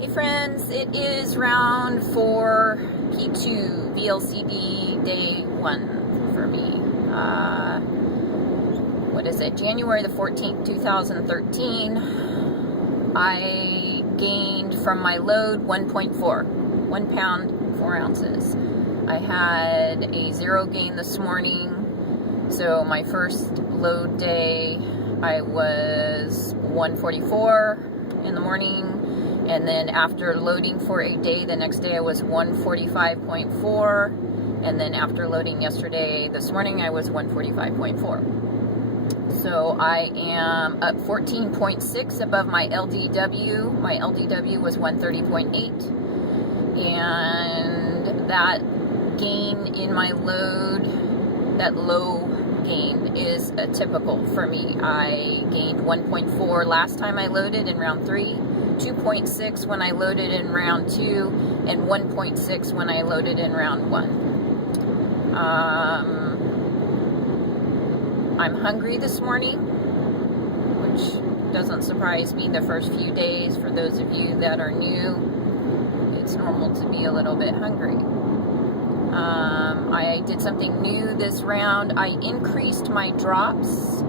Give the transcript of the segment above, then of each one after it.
Hey friends, it is round 4 P2 Vlcd day 1 for me. What is it? January the 14th, 2013. I gained from my load 1.4, 1 pound, 4 ounces. I had a 0 gain this morning. So my first load day, I was 144 in the morning. And then after loading for a day, the next day I was 145.4. And then after loading yesterday, this morning, I was 145.4. So I am up 14.6 above my LDW. My LDW was 130.8. And that gain in my load, that low gain, is typical for me. I gained 1.4 last time I loaded in round 3. 2.6 when I loaded in round 2, and 1.6 when I loaded in round 1. I'm hungry this morning, which doesn't surprise me the first few days. For those of you that are new, it's normal to be a little bit hungry. I did something new this round. I increased my drops.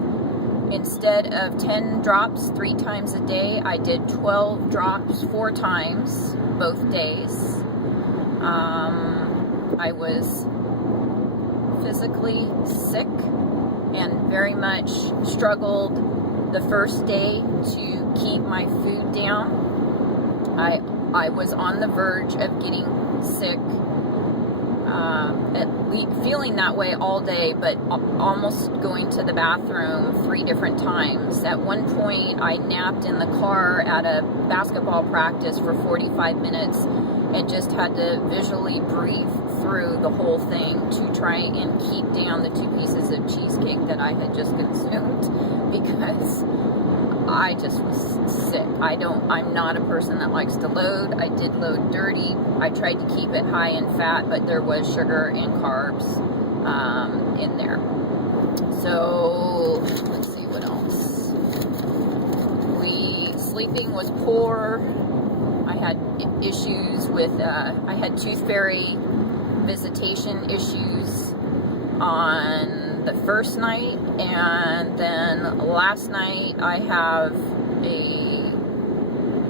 Instead of 10 drops 3 times a day, I did 12 drops 4 times, both days. I was physically sick and very much struggled the first day to keep my food down. I was on the verge of getting sick, feeling that way all day, but almost going to the bathroom 3 different times. At one point, I napped in the car at a basketball practice for 45 minutes and just had to visually breathe through the whole thing to try and keep down the 2 pieces of cheesecake that I had just consumed, because I just was sick. I'm not a person that likes to load. I did load dirty. I tried to keep it high in fat, but there was sugar and carbs in there. So let's see what else. Sleeping was poor. I had issues with, I had tooth fairy visitation issues on the first night, and then last night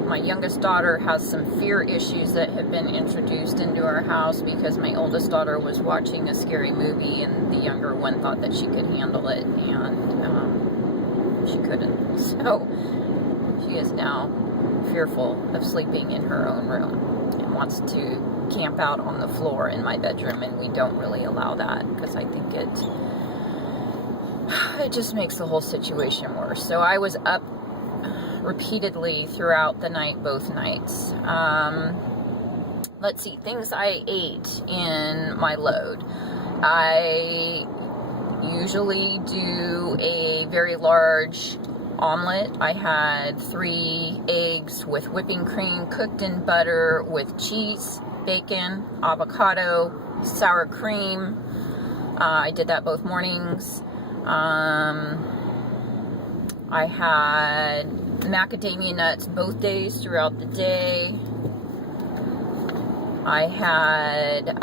my youngest daughter has some fear issues that have been introduced into our house because my oldest daughter was watching a scary movie and the younger one thought that she could handle it, and she couldn't. So she is now fearful of sleeping in her own room and wants to camp out on the floor in my bedroom, and we don't really allow that because I think it just makes the whole situation worse. So I was up repeatedly throughout the night, both nights. Let's see, things I ate in my load. I usually do a very large omelet. I had 3 eggs with whipping cream, cooked in butter with cheese, bacon, avocado, sour cream. I did that both mornings. I had macadamia nuts both days throughout the day. I had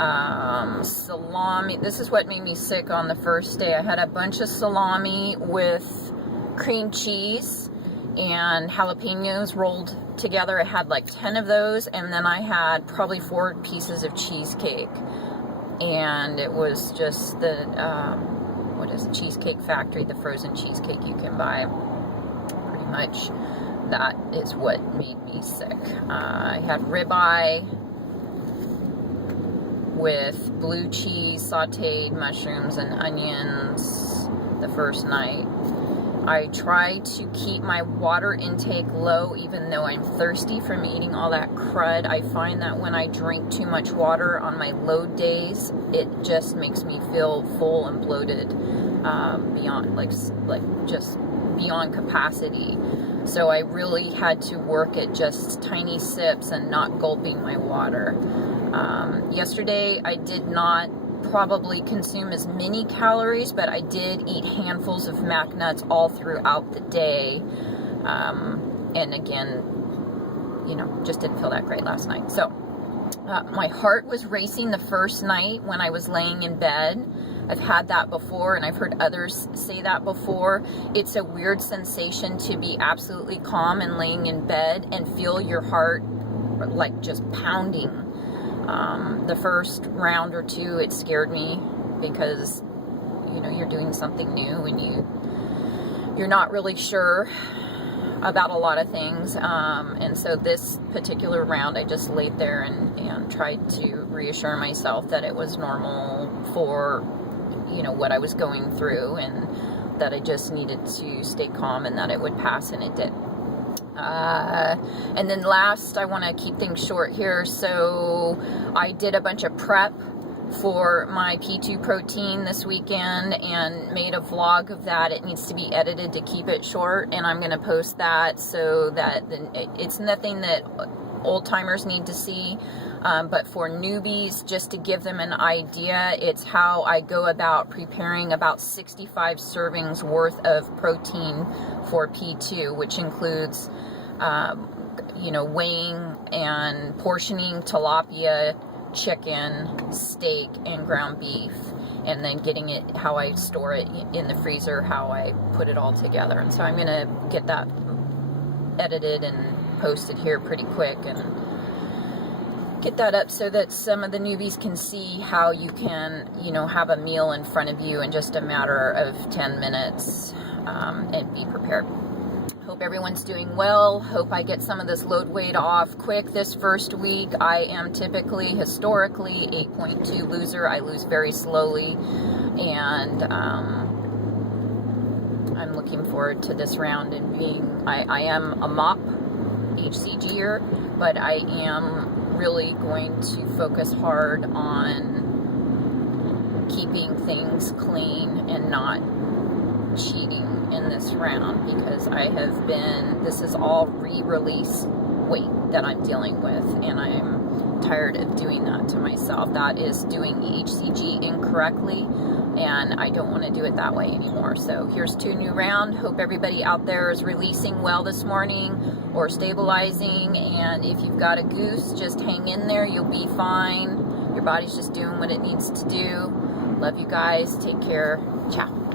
salami. This is what made me sick on the first day. I had a bunch of salami with cream cheese and jalapenos rolled together. I had like 10 of those, and then I had probably 4 pieces of cheesecake. And it was just the, what is it, Cheesecake Factory, the frozen cheesecake you can buy. Pretty much that is what made me sick. I had ribeye with blue cheese, sauteed mushrooms, and onions the first night. I try to keep my water intake low, even though I'm thirsty from eating all that crud. I find that when I drink too much water on my load days, it just makes me feel full and bloated, beyond, just beyond capacity. So I really had to work at just tiny sips and not gulping my water. Yesterday, I did not probably consume as many calories, but I did eat handfuls of mac nuts all throughout the day. And again, you know, just didn't feel that great last night. So my heart was racing the first night when I was laying in bed. I've had that before, and I've heard others say that before. It's a weird sensation to be absolutely calm and laying in bed and feel your heart like just pounding. The first round or two, it scared me because, you know, you're doing something new and you're not really sure about a lot of things. And so this particular round, I just laid there and tried to reassure myself that it was normal for, you know, what I was going through, and that I just needed to stay calm and that it would pass, and it did. And then last, I want to keep things short here. So I did a bunch of prep for my P2 protein this weekend and made a vlog of that. It needs to be edited to keep it short, and I'm going to post that so that it's nothing that old timers need to see. But for newbies, just to give them an idea, it's how I go about preparing about 65 servings worth of protein for P2, which includes, you know, weighing and portioning tilapia, chicken, steak, and ground beef, and then getting it, how I store it in the freezer, how I put it all together. And so I'm going to get that edited and posted here pretty quick and get that up so that some of the newbies can see how you can, you know, have a meal in front of you in just a matter of 10 minutes and be prepared. Hope everyone's doing well. Hope I get some of this load weight off quick this first week. I am typically, historically, 8.2 loser. I lose very slowly, and I'm looking forward to this round and being, I am a mop HCGer, but I am really going to focus hard on keeping things clean and not cheating in this round, because I have been, this is all re-release weight that I'm dealing with, and I'm tired of doing that to myself. That is doing HCG incorrectly, and I don't want to do it that way anymore. So here's to a new round. Hope everybody out there is releasing well this morning or stabilizing, and if you've got a goose, just hang in there. You'll be fine. Your body's just doing what it needs to do. Love you guys. Take care. Ciao.